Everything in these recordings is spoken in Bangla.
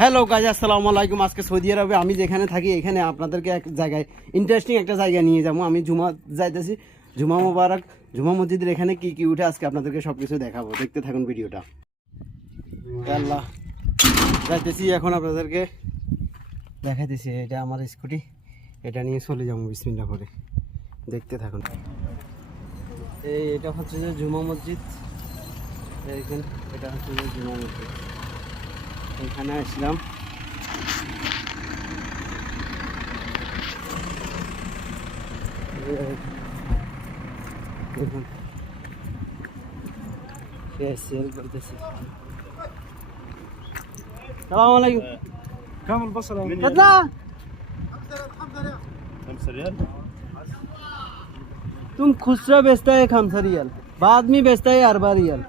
হ্যালো গাইজ, আসসালামু আলাইকুম। আজকে সৌদি আরবে আমি যেখানে থাকি এখানে আপনাদেরকে এক জায়গায় ইন্টারেস্টিং একটা জায়গা নিয়ে যাবো। আমি জুমা যাইতেছি, জুমা মুবারক, জুমা মসজিদের এখানে কি কি উঠে আজকে আপনাদেরকে সব কিছু দেখাবো। দেখতে থাকুন ভিডিওটা। আল্লাহ, যাইতেছি এখন আপনাদেরকে দেখাইতেছি। এটা আমার স্কুটি, এটা নিয়ে চলে যাবো বিসমিল্লাহ করে। দেখতে থাকুন। এটা হচ্ছে যে জুমা মসজিদ, দেখেন এটা হচ্ছে যে জুমা মসজিদ। এখানে আসলাম, দেখুন সেল করতেছি। সালাম আলাইকুম। كم البصلة؟ कितना 5 ريال तुम खुसरा बेचता है 5 रियल, बाद में बेचता है 4 रियल।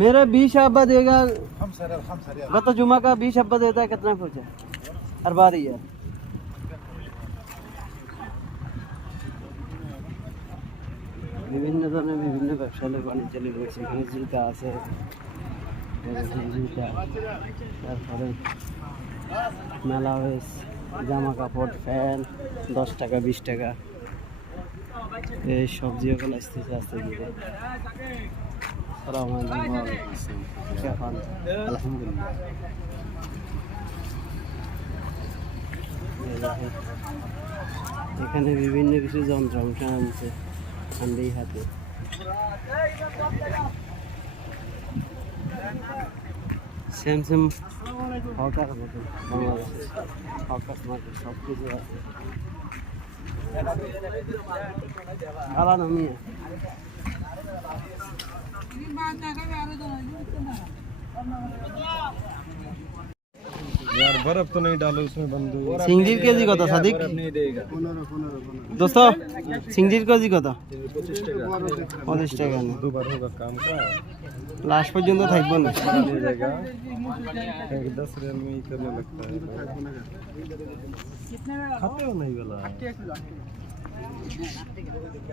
मेरा 20 अब्बा देगा, 5 ريال 5 ريال गत जुमा का 20 अब्बा देता है। कितना पूछा? 4 रियल। বিভিন্ন ধরনের বিভিন্ন ব্যবসা বাণিজ্য রয়েছে। এখানে জুতা আছে, জুতা, তারপরে মেলা হয়েছে, জামা কাপড়, ফ্যান 10 টাকা 20 টাকা। এই সবজি ওগুলো আসতেছে আস্তে ধীরে। সালাম আলাইকুম। আলহামদুলিল্লাহ। এখানে বিভিন্ন কিছু যন্ত্রাংশ আনছে ঠান্ডাই হাতে। সেম সেম হকার মতন বাংলাদেশে হকার মার্কেট সব কিছু আছে। আলাদা নিয়ে यार बर्फ तो नहीं डालो उसमें बंदू। सिंगजीर केजी कत सादिक? बर्फ नहीं देगा। दोस्त सिंगजीर केजी कत? 25 টাকা 25 টাকা। दो बार होगा काम का लास्ट পর্যন্ত থাকবো না, ले जाएगा। 10 रियल में ही करने लगता है। खाते हो नहीं वाला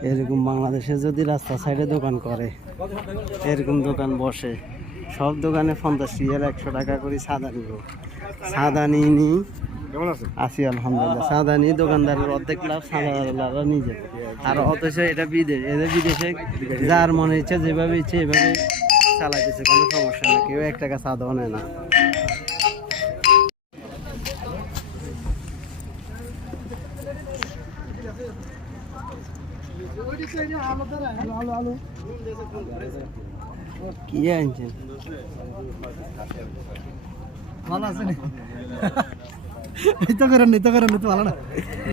এরকম বাংলাদেশে যদি রাস্তা সাইডে দোকান করে, এরকম দোকান বসে, সব দোকানে 50 রিয়াল 100 টাকা করে সাদা নিব। সাদা নিয়ে নিই কেমন আছে? আসি আলহামদুলিল্লাহ। সাদা নিয়ে দোকানদারের অর্ধেক লাভ সাদাওয়ালারা নিয়ে যাবে। আর অথচ এটা বিদেশ, এদের বিদেশে যার মনে ইচ্ছে যেভাবে ইচ্ছে এভাবে চালাইতেছে, কোনো সমস্যা না, কেউ 1 টাকা সাদাও নেয় না। কি আনছেন? ভালো আছে না? এই তো করেন, ভালো না।